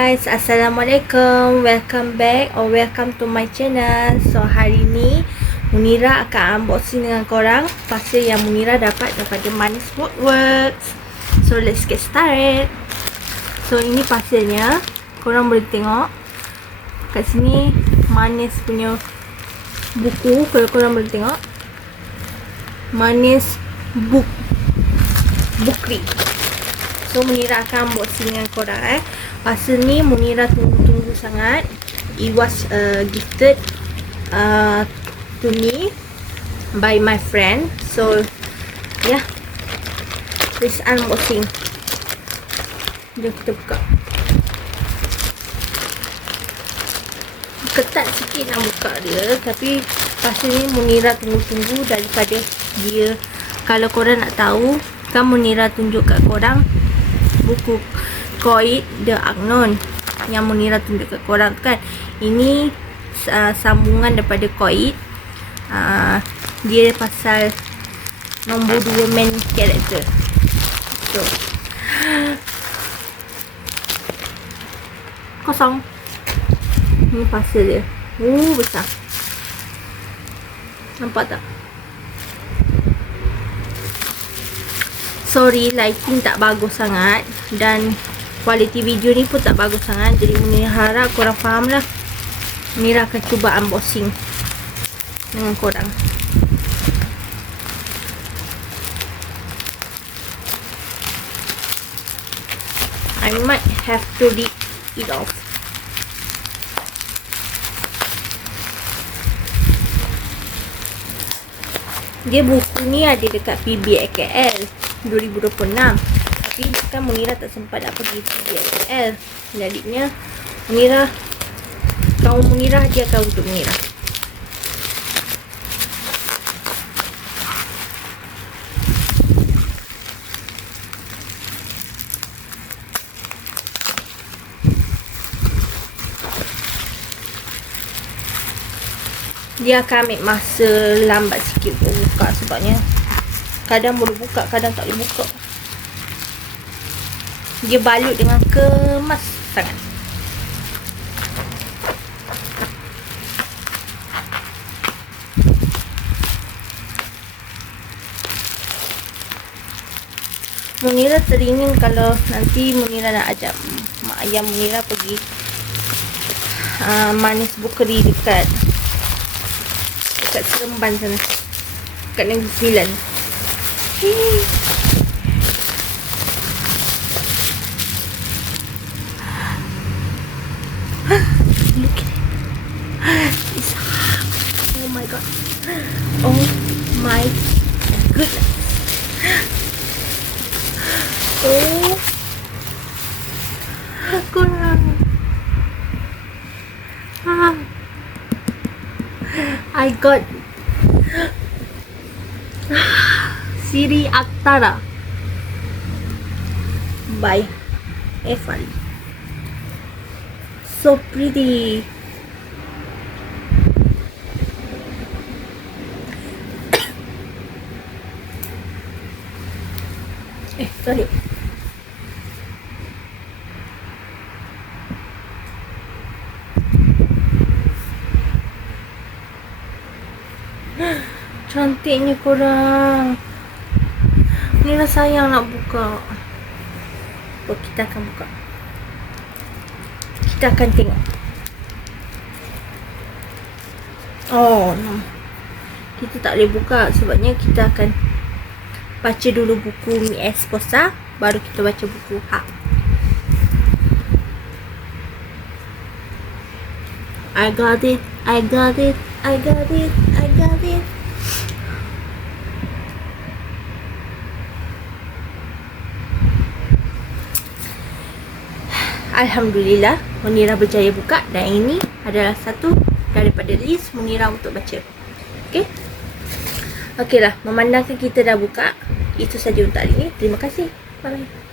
guys, Assalamualaikum. Welcome back or welcome to my channel. So hari ni Munira akan unboxing dengan korang parcel yang Munira dapat daripada Manis Workworks. So let's get started. So ini parcelnya, korang boleh tengok kat sini Manis punya buku. Kalau korang boleh tengok, Manis Bookry. So Munira akan unboxing dengan korang Parcel ni Munira tunggu-tunggu sangat. It was gifted to me by my friend. So yeah, let's unboxing. Jom kita buka. Ketat sikit nak buka dia, tapi parcel ni Munira tunggu-tunggu daripada dia. Kalau korang nak tahu kan, Munira tunjuk kat korang buku Coit The Unknown yang Munira tunjuk kat korang kan. Ini sambungan daripada Coit. Dia pasal nombor 2 main character. So kosong. Ini parcel dia. Besar. Nampak tak? Sorry, lighting tak bagus sangat dan kualiti video ni pun tak bagus sangat. Jadi Munira harap korang faham lah. Munira akan cuba unboxing dengan korang. I might have to read it off. Dia buku ni ada dekat PBKL 2026. Tapi kan Munira tak sempat nak pergi PBKL. Jadinya Munira, kawan Munira hadiahkan untuk Munira. Dia akan ambil masa lambat sikit untuk buka, sebabnya kadang boleh buka, kadang tak boleh buka. Dia balut dengan kemas sangat. Munira teringin kalau nanti Munira nak ajak mak ayah Munira pergi Manis Bookry dekat Seremban sana, dekat Negeri Sembilan. Look at it. It's hot. Oh my god. Oh my goodness. Oh, kurang. I got Siri Aktara by Efali. So pretty. Sorry. Cantiknya korang. Munira sayang nak buka. So, kita akan buka. Kita akan tengok. Oh no, kita tak boleh buka sebabnya kita akan baca dulu buku Mi Esposa, baru kita baca buku Hak. I got it, I got it, I got it, I got it. Alhamdulillah, Munira berjaya buka dan ini adalah satu daripada list Munira untuk baca. Okay? Okay lah, memandangkan kita dah buka, itu saja untuk hari ini. Terima kasih. Bye.